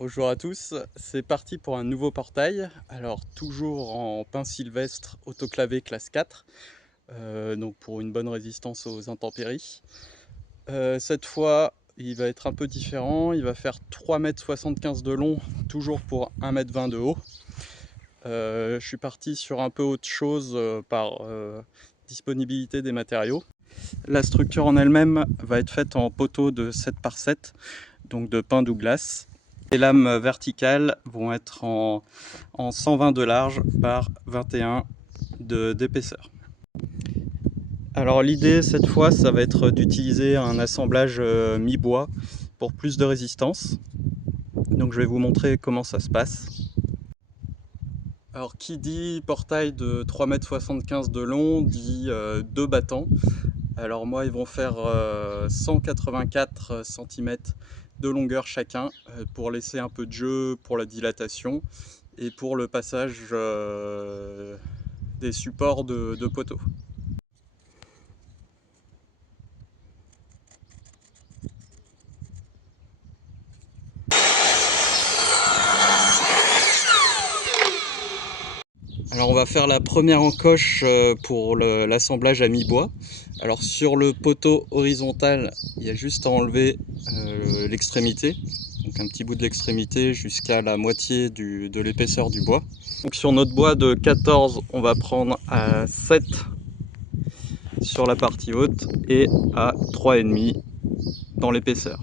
Bonjour à tous, c'est parti pour un nouveau portail. Alors toujours en pin sylvestre autoclavé classe 4, donc pour une bonne résistance aux intempéries. Cette fois, il va être un peu différent, il va faire 3,75 m de long, toujours pour 1,20 m de haut. Je suis parti sur un peu autre chose par disponibilité des matériaux. La structure en elle-même va être faite en poteau de 7 par 7, donc de pin Douglas. Les lames verticales vont être en 120 de large par 21 d'épaisseur. Alors l'idée cette fois, ça va être d'utiliser un assemblage mi-bois pour plus de résistance. Donc je vais vous montrer comment ça se passe. Alors qui dit portail de 3,75 m de long dit deux battants. Alors moi ils vont faire 184 cm de longueur chacun pour laisser un peu de jeu pour la dilatation et pour le passage des supports de poteaux. Alors on va faire la première encoche pour l'assemblage à mi-bois. Alors sur le poteau horizontal, il y a juste à enlever l'extrémité, donc un petit bout de l'extrémité jusqu'à la moitié de l'épaisseur du bois. Donc sur notre bois de 14, on va prendre à 7 sur la partie haute et à 3,5 dans l'épaisseur.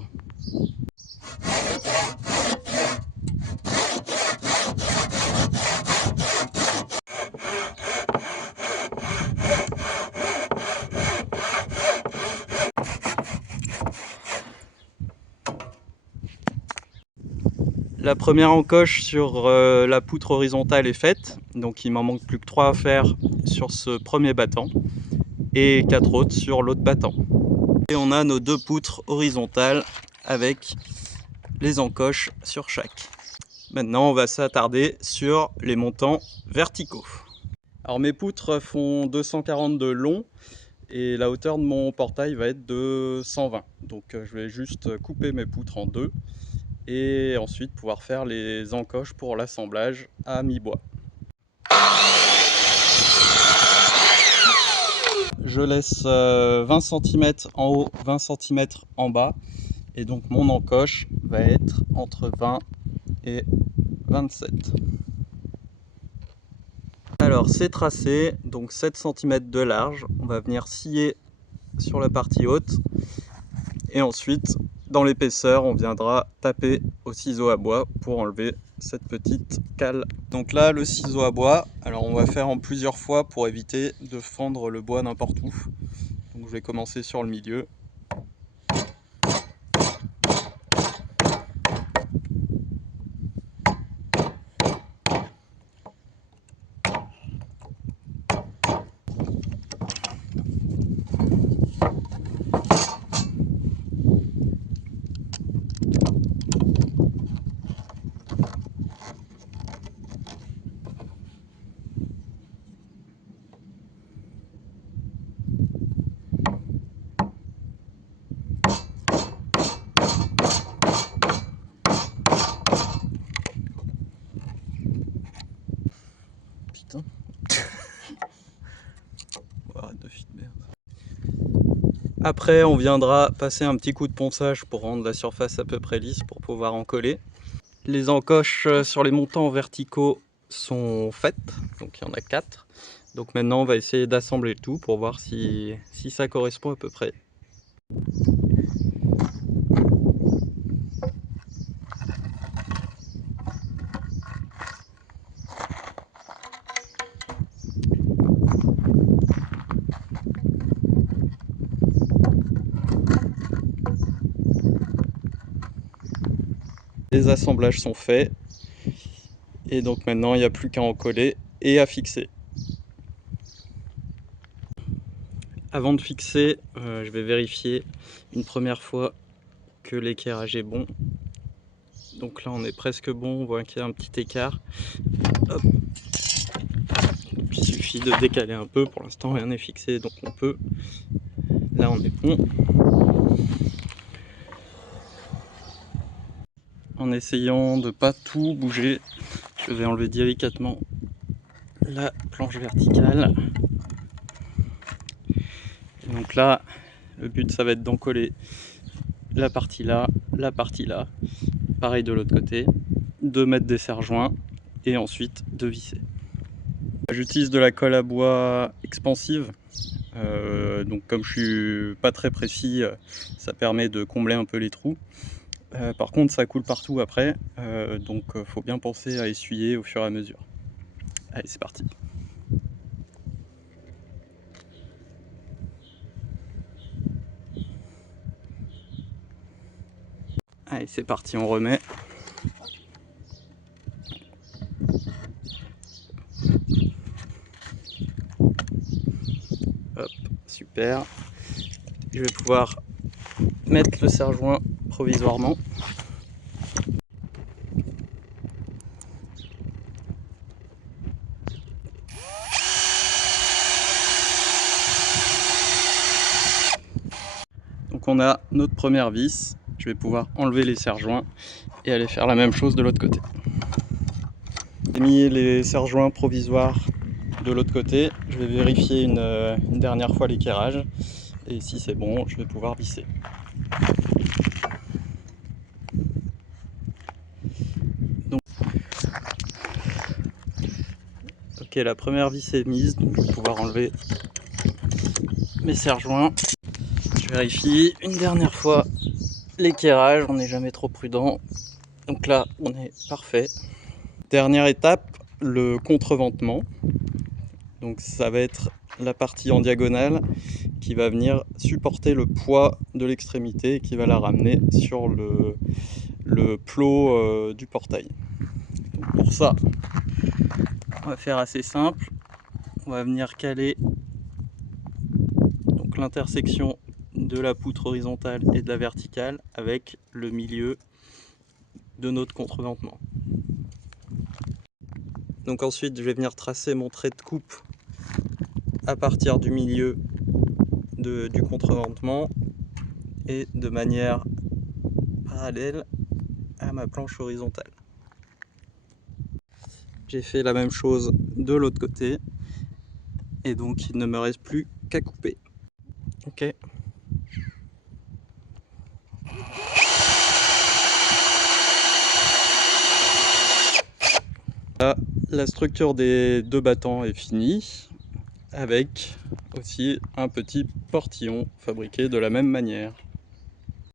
La première encoche sur la poutre horizontale est faite, donc il m'en manque plus que 3 à faire sur ce premier battant et 4 autres sur l'autre battant. Et on a nos deux poutres horizontales avec les encoches sur chaque. Maintenant on va s'attarder sur les montants verticaux. Alors mes poutres font 240 de long et la hauteur de mon portail va être de 120. Donc je vais juste couper mes poutres en deux et ensuite pouvoir faire les encoches pour l'assemblage à mi-bois. Je laisse 20 cm en haut, 20 cm en bas et donc mon encoche va être entre 20 et 27. Alors c'est tracé, donc 7 cm de large, on va venir scier sur la partie haute et ensuite dans l'épaisseur on viendra taper au ciseau à bois pour enlever cette petite cale. Donc là le ciseau à bois, alors on va faire en plusieurs fois pour éviter de fendre le bois n'importe où. Donc je vais commencer sur le milieu. Putain. Arrête de filmer. Après, on viendra passer un petit coup de ponçage pour rendre la surface à peu près lisse pour pouvoir en coller. Les encoches sur les montants verticaux sont faites, donc il y en a 4. Donc maintenant, on va essayer d'assembler le tout pour voir si ça correspond à peu près. Les assemblages sont faits et donc maintenant il n'y a plus qu'à en coller et à fixer. Avant de fixer, je vais vérifier une première fois que l'équerrage est bon. Donc là on est presque bon, on voit qu'il y a un petit écart. Hop. Il suffit de décaler un peu, pour l'instant rien n'est fixé donc on peut. Là on est bon. en essayant de pas tout bouger. Je vais enlever délicatement la planche verticale. Et donc là, le but ça va être d'encoller la partie là, pareil de l'autre côté, de mettre des serre-joints et ensuite de visser. J'utilise de la colle à bois expansive, donc comme je suis pas très précis, ça permet de combler un peu les trous. Par contre ça coule partout après, donc faut bien penser à essuyer au fur et à mesure. Allez, c'est parti. Allez, c'est parti, on remet. Hop, super. Je vais pouvoir mettre le serre-joint provisoirement. Donc on a notre première vis. Je vais pouvoir enlever les serre-joints et aller faire la même chose de l'autre côté. J'ai mis les serre-joints provisoires de l'autre côté. Je vais vérifier une dernière fois l'équerrage. Et si c'est bon, je vais pouvoir visser. Donc, ok, la première vis est mise, donc je vais pouvoir enlever mes serre-joints. Je vérifie une dernière fois l'équerrage, on n'est jamais trop prudent. Donc là, on est parfait. Dernière étape, le contreventement. Donc ça va être la partie en diagonale qui va venir supporter le poids de l'extrémité et qui va la ramener sur le plot du portail. Donc pour ça, on va faire assez simple. On va venir caler donc l'intersection de la poutre horizontale et de la verticale avec le milieu de notre contreventement. Donc ensuite, je vais venir tracer mon trait de coupe à partir du milieu du contreventement et de manière parallèle à ma planche horizontale. J'ai fait la même chose de l'autre côté et donc il ne me reste plus qu'à couper. Ok. Là, la structure des deux battants est finie avec aussi un petit portillon fabriqué de la même manière.